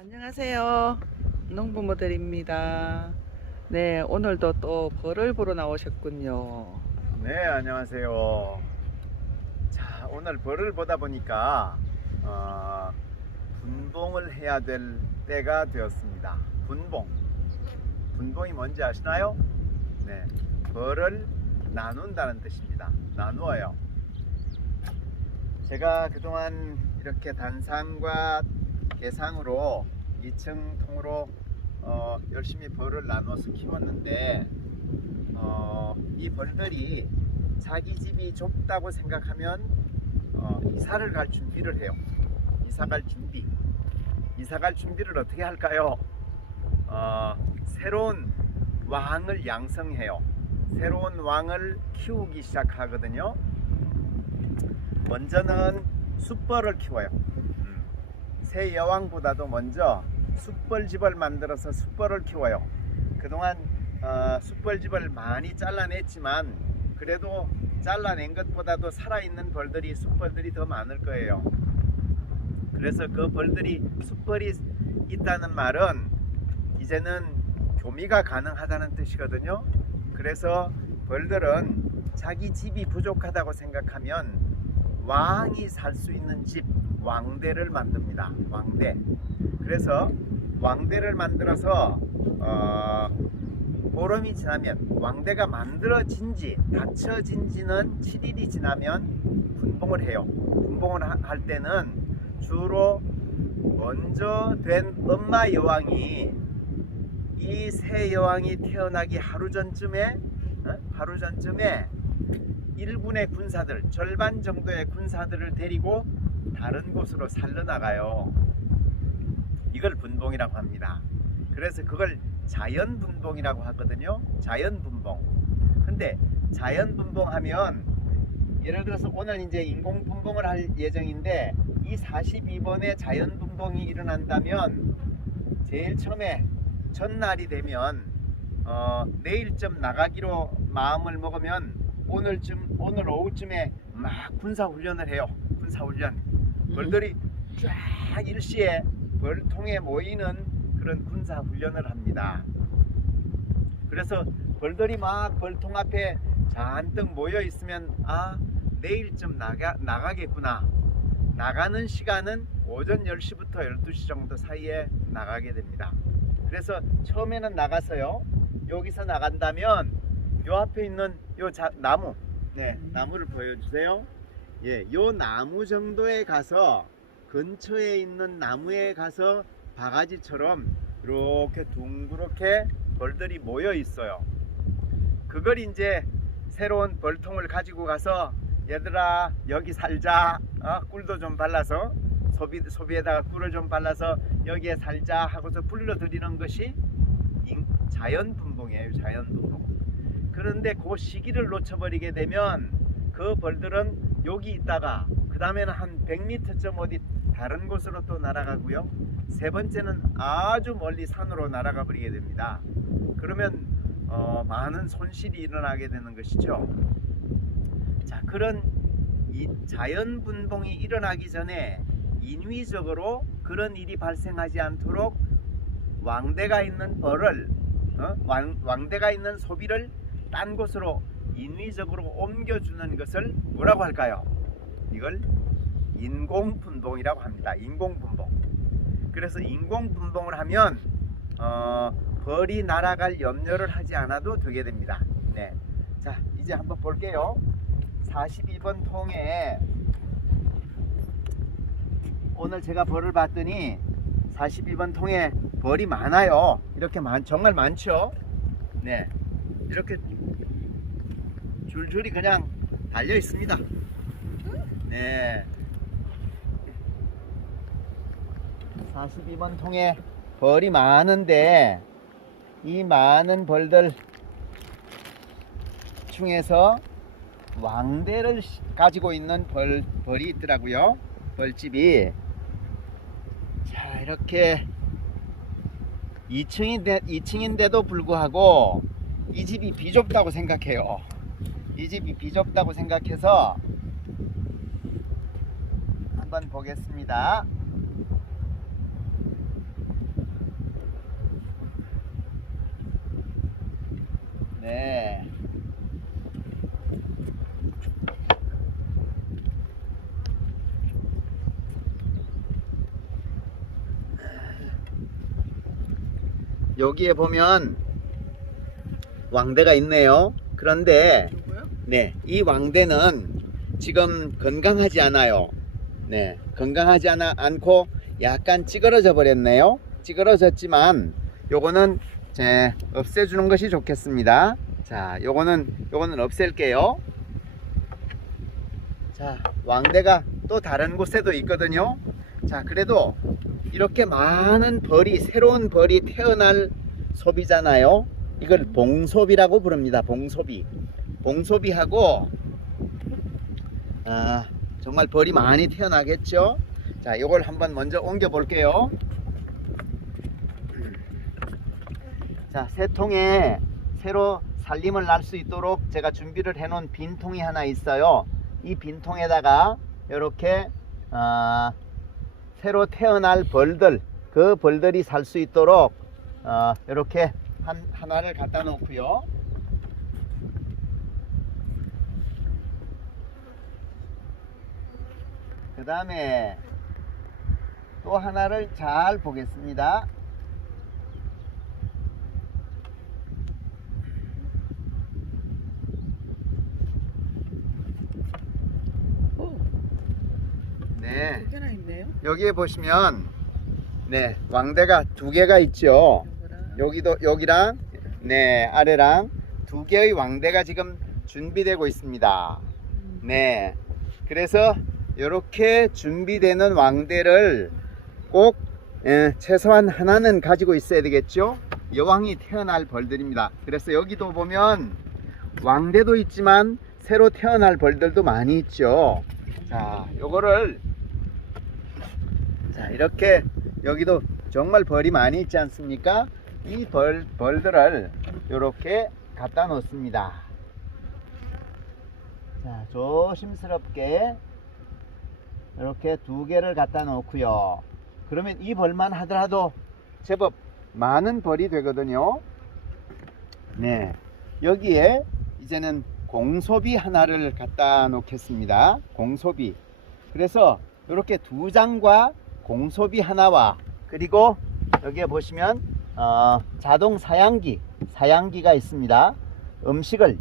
안녕하세요. 농부모델입니다. 네, 오늘도 또 벌을 보러 나오셨군요. 네, 안녕하세요. 자, 오늘 벌을 보다 보니까 분봉을 해야 될 때가 되었습니다. 분봉이 뭔지 아시나요? 네, 벌을 나눈다는 뜻입니다. 나누어요. 제가 그동안 이렇게 단상과 개상으로 2층 통으로 열심히 벌을 나눠서 키웠는데 이 벌들이 자기 집이 좁다고 생각하면 이사를 갈 준비를 해요. 이사 갈 준비를 어떻게 할까요? 새로운 왕을 양성해요. 새로운 왕을 키우기 시작하거든요. 먼저는 숫벌을 키워요. 새 여왕보다도 먼저 숫벌집을 만들어서 숫벌을 키워요. 그동안 숫벌집을 많이 잘라냈지만 그래도 잘라낸 것보다도 살아있는 벌들이 숫벌들이 더 많을 거예요. 그래서 그 벌들이 숫벌이 있다는 말은 이제는 교미가 가능하다는 뜻이거든요. 그래서 벌들은 자기 집이 부족하다고 생각하면 왕이 살 수 있는 집, 왕대를 만듭니다. 왕대. 그래서 왕대를 만들어서 보름이 지나면, 왕대가 만들어진 지, 닫혀진 지는 7일이 지나면 분봉을 해요. 분봉을 할 때는 주로 먼저 된 엄마 여왕이 이 새 여왕이 태어나기 하루 전쯤에 1군의 군사들, 절반 정도의 군사들을 데리고 다른 곳으로 살려나가요. 이걸 분봉이라고 합니다. 그래서 그걸 자연분봉이라고 하거든요. 자연분봉. 근데 자연분봉하면 예를 들어서 오늘 이제 인공분봉을 할 예정인데 이 42번에 자연분봉이 일어난다면 제일 처음에 전날이 되면 내일쯤 나가기로 마음을 먹으면 오늘 오후쯤에 막 군사훈련을 해요. 군사훈련. 벌들이 쫙 일시에 벌통에 모이는 그런 군사훈련을 합니다. 그래서 벌들이 막 벌통 앞에 잔뜩 모여 있으면 내일쯤 나가겠구나. 나가는 시간은 오전 10시부터 12시 정도 사이에 나가게 됩니다. 그래서 처음에는 나가서요. 여기서 나간다면 요 앞에 있는 요 나무, 나무를 보여주세요. 요 나무 정도에 가서 근처에 있는 나무에 가서 바가지처럼 이렇게 둥그렇게 벌들이 모여 있어요. 그걸 이제 새로운 벌통을 가지고 가서 얘들아 여기 살자, 꿀도 좀 발라서 소비에다가 꿀을 좀 발라서 여기에 살자 하고서 불러들이는 것이 자연분봉이에요. 자연분봉. 그런데 그 시기를 놓쳐버리게 되면 그 벌들은 여기 있다가 그 다음에는 한 100m쯤 어디 다른 곳으로 또 날아가고요. 세 번째는 아주 멀리 산으로 날아가 버리게 됩니다. 그러면 많은 손실이 일어나게 되는 것이죠. 자, 그런 이 자연분봉이 일어나기 전에 인위적으로 그런 일이 발생하지 않도록 왕대가 있는 벌을 왕대가 있는 소비를 딴 곳으로 인위적으로 옮겨주는 것을 뭐라고 할까요? 이걸 인공분봉이라고 합니다. 인공분봉. 그래서 인공분봉을 하면 벌이 날아갈 염려를 하지 않아도 되게 됩니다. 네. 자, 이제 한번 볼게요. 42번 통에 오늘 제가 벌을 봤더니 42번 통에 벌이 많아요. 이렇게 정말 많죠. 네, 이렇게 줄줄이 그냥 달려 있습니다. 네, 42번 통에 벌이 많은데 이 많은 벌들 중에서 왕대를 가지고 있는 벌이 있더라고요. 벌집이. 자, 이렇게 2층인데도 불구하고 이 집이 비좁다고 생각해요. 이 집이 비좁다고 생각해서 한번 보겠습니다. 네. 여기에 보면 왕대가 있네요. 그런데 누구요? 네, 이 왕대는 지금 건강하지 않아요. 네, 건강하지 않고 약간 찌그러져 버렸네요. 찌그러졌지만 요거는 없애주는 것이 좋겠습니다. 자, 요거는 없앨게요. 자, 왕대가 또 다른 곳에도 있거든요. 자, 그래도 이렇게 많은 벌이, 새로운 벌이 태어날 소비잖아요. 이걸 봉소비라고 부릅니다. 봉소비. 봉소비하고 정말 벌이 많이 태어나겠죠. 자, 이걸 한번 먼저 옮겨 볼게요. 자, 새 통에 새로 살림을 날 수 있도록 제가 준비를 해 놓은 빈 통이 하나 있어요. 이 빈 통에다가 이렇게 새로 태어날 벌들, 그 벌들이 살 수 있도록 이렇게 하나를 갖다 놓고요. 그 다음에 또 하나를 잘 보겠습니다. 네, 두 개나 있네요. 여기에 보시면 네, 왕대가 두 개가 있죠. 여기도, 여기랑 네, 아래랑 두 개의 왕대가 지금 준비되고 있습니다. 네, 그래서 이렇게 준비되는 왕대를 꼭 최소한 하나는 가지고 있어야 되겠죠. 여왕이 태어날 벌들입니다. 그래서 여기도 보면 왕대도 있지만 새로 태어날 벌들도 많이 있죠. 자, 요거를 자, 이렇게 여기도 정말 벌이 많이 있지 않습니까? 이 벌들을 이렇게 갖다 놓습니다. 자, 조심스럽게 이렇게 두 개를 갖다 놓고요. 그러면 이 벌만 하더라도 제법 많은 벌이 되거든요. 네, 여기에 이제는 공소비 하나를 갖다 놓겠습니다. 공소비. 그래서 이렇게 두 장과 공소비 하나와, 그리고 여기에 보시면 자동 사양기가 있습니다.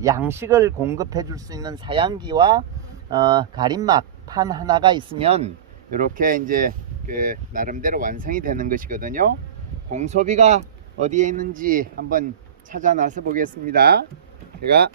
양식을 공급해 줄 수 있는 사양기와 가림막 판 하나가 있으면 이렇게 이제 나름대로 완성이 되는 것이거든요. 공소비가 어디에 있는지 한번 찾아 나서 보겠습니다. 제가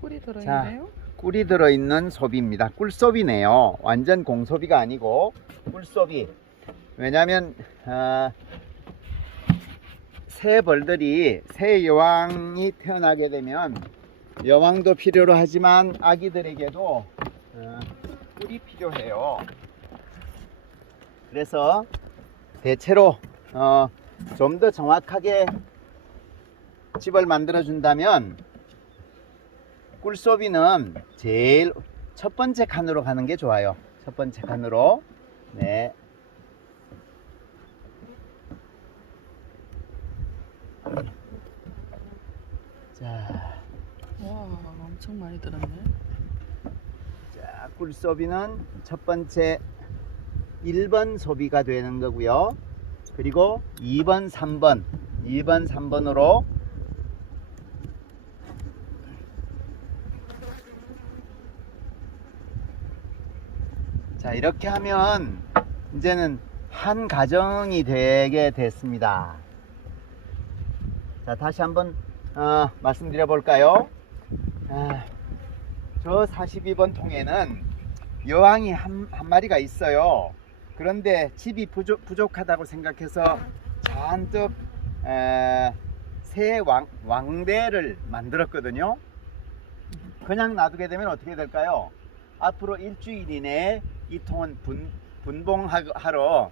꿀이 들어있네요. 꿀이 들어있는 소비입니다. 꿀소비네요. 완전 공소비가 아니고 꿀소비. 왜냐하면 새 벌들이, 새 여왕이 태어나게 되면 여왕도 필요로 하지만 아기들에게도 꿀이 필요해요. 그래서 대체로 좀 더 정확하게 집을 만들어 준다면 꿀소비는 제일 첫 번째 칸으로 가는 게 좋아요. 첫 번째 칸으로. 네. 자, 와, 엄청 많이 들었네. 자, 꿀소비는 첫 번째 1번 소비가 되는 거고요. 그리고 2번, 3번으로 자, 이렇게 하면 이제는 한 가정이 되게 됐습니다. 자, 다시 한번 말씀드려 볼까요? 저 42번 통에는 여왕이 한 마리가 있어요. 그런데 집이 부족하다고 생각해서 잔뜩 새 왕대를 만들었거든요. 그냥 놔두게 되면 어떻게 될까요? 앞으로 일주일 이내에 이 통은 분봉하러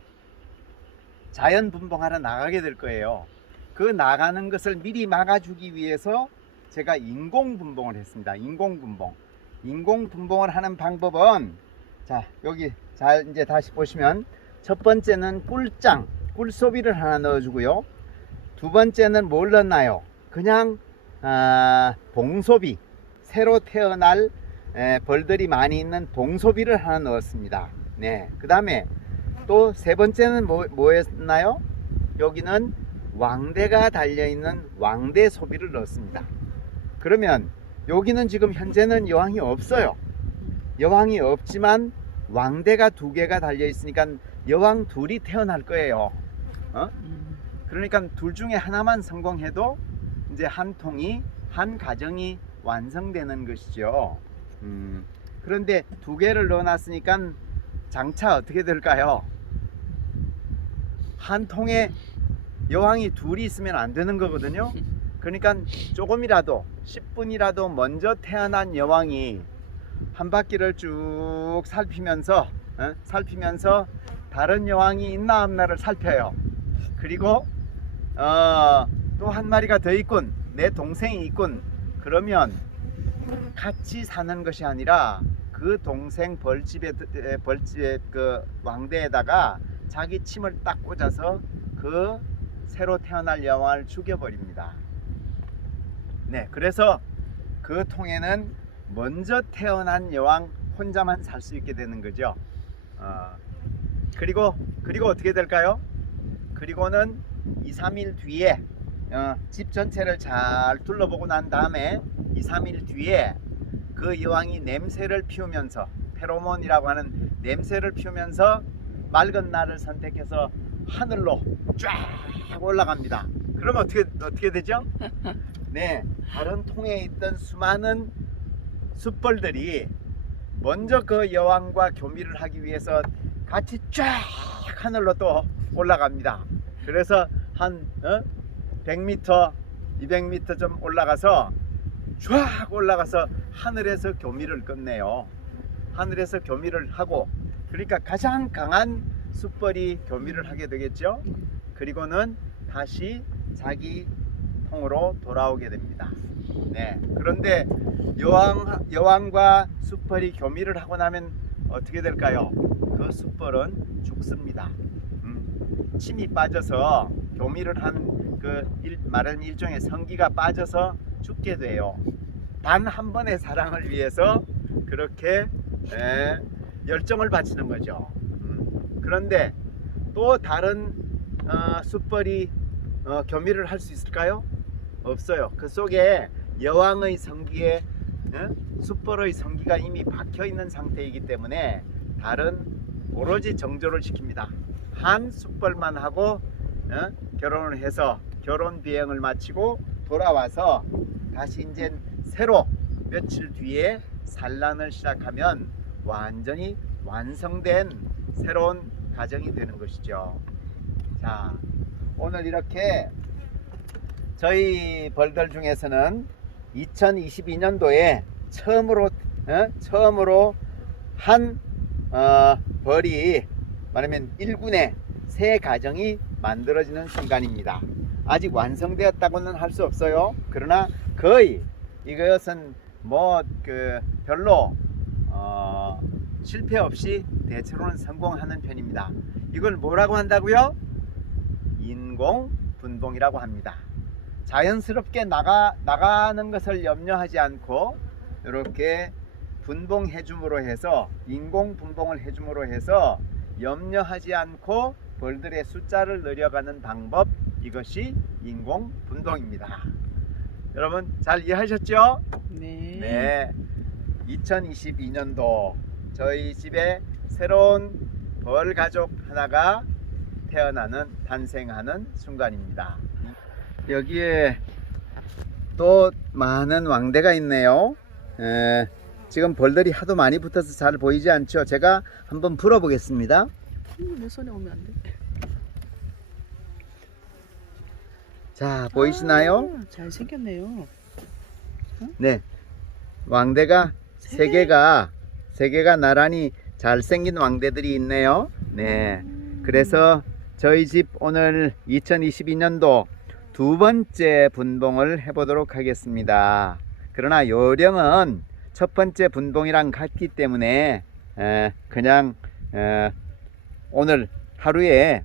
자연 분봉하러 나가게 될 거예요. 그 나가는 것을 미리 막아주기 위해서 제가 인공 분봉을 했습니다. 인공 분봉. 인공 분봉을 하는 방법은, 자, 여기 잘 이제 다시 보시면, 첫 번째는 꿀소비를 하나 넣어주고요. 두 번째는 뭘 넣나요? 그냥 봉소비, 새로 태어날 벌들이 많이 있는 봉소비를 하나 넣었습니다. 네, 그 다음에 또 세 번째는 뭐였나요? 여기는 왕대가 달려있는 왕대 소비를 넣었습니다. 그러면 여기는 지금 현재는 여왕이 없어요. 여왕이 없지만 왕대가 2개가 달려있으니까 여왕 둘이 태어날 거예요. 그러니까 둘 중에 하나만 성공해도 이제 한 통이, 한 가정이 완성되는 것이죠. 그런데 2개를 넣어놨으니까 장차 어떻게 될까요? 한 통에 여왕이 둘이 있으면 안 되는 거거든요. 그러니까 조금이라도 10분이라도 먼저 태어난 여왕이 한 바퀴를 쭉 살피면서 다른 여왕이 있나 없나를 살펴요. 그리고 또 한 마리가 더 있군, 내 동생이 있군, 그러면 같이 사는 것이 아니라 그 동생 벌집의 그 왕대에다가 자기 침을 딱 꽂아서 그 새로 태어날 여왕을 죽여버립니다. 네, 그래서 그 통에는 먼저 태어난 여왕 혼자만 살 수 있게 되는 거죠. 그리고 어떻게 될까요? 그리고는 2, 3일 뒤에 집 전체를 잘 둘러보고 난 다음에 2, 3일 뒤에 그 여왕이 냄새를 피우면서, 페로몬이라고 하는 냄새를 피우면서 맑은 날을 선택해서 하늘로 쫙 올라갑니다. 그러면 어떻게 되죠? 네, 다른 통에 있던 수많은 숯벌들이 먼저 그 여왕과 교미를 하기 위해서 같이 쫙 하늘로 또 올라갑니다. 그래서 한 100m, 200m 좀 올라가서 쫙 올라가서 하늘에서 교미를 끝내요. 하늘에서 교미를 하고, 그러니까 가장 강한 숯벌이 교미를 하게 되겠죠. 그리고는 다시 자기 통으로 돌아오게 됩니다. 네, 그런데 여왕과 숯벌이 교미를 하고 나면 어떻게 될까요? 그 숯벌은 죽습니다. 침이 빠져서, 교미를 한 말하는 일종의 성기가 빠져서 죽게 돼요. 단 한 번의 사랑을 위해서 그렇게 열정을 바치는 거죠. 그런데 또 다른 숯벌이 교미를 할 수 있을까요? 없어요. 그 속에 여왕의 성기에 숯벌의 성기가 이미 박혀 있는 상태이기 때문에 다른 오로지 정조를 시킵니다. 한 숯벌만 하고 결혼을 해서 결혼 비행을 마치고 돌아와서 다시 이제 새로 며칠 뒤에 산란을 시작하면 완전히 완성된 새로운 가정이 되는 것이죠. 자, 오늘 이렇게 저희 벌들 중에서는 2022년도에 처음으로 한 벌이 말하면 1군에 새 가정이 만들어지는 순간입니다. 아직 완성되었다고는 할 수 없어요. 그러나 거의 이것은 별로 실패 없이 대체로는 성공하는 편입니다. 이걸 뭐라고 한다고요? 인공 분봉이라고 합니다. 자연스럽게 나가는 것을 염려하지 않고 이렇게 분봉해 줌으로 해서, 인공 분봉을 해 줌으로 해서 염려하지 않고 벌들의 숫자를 늘려가는 방법, 이것이 인공 분봉입니다. 여러분 잘 이해하셨죠? 네. 네. 2022년도 저희 집에 새로운 벌 가족 하나가 탄생하는 순간입니다. 여기에 또 많은 왕대가 있네요. 지금 벌들이 하도 많이 붙어서 잘 보이지 않죠? 제가 한번 풀어보겠습니다. 내 손에 오면 안 돼. 자, 보이시나요? 잘 생겼네요. 네, 왕대가 세 개가 나란히 잘생긴 왕대들이 있네요. 네, 그래서 저희 집 오늘 2022년도 두 번째 분봉을 해보도록 하겠습니다. 그러나 요령은 첫 번째 분봉이랑 같기 때문에 그냥 오늘 하루에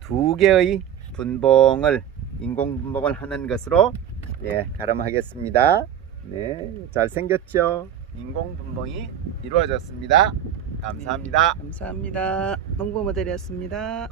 2개의 분봉을 인공 분봉을 하는 것으로 가름하겠습니다. 네, 잘생겼죠? 인공 분봉이 이루어졌습니다. 감사합니다. 감사합니다. 농부 모델이었습니다.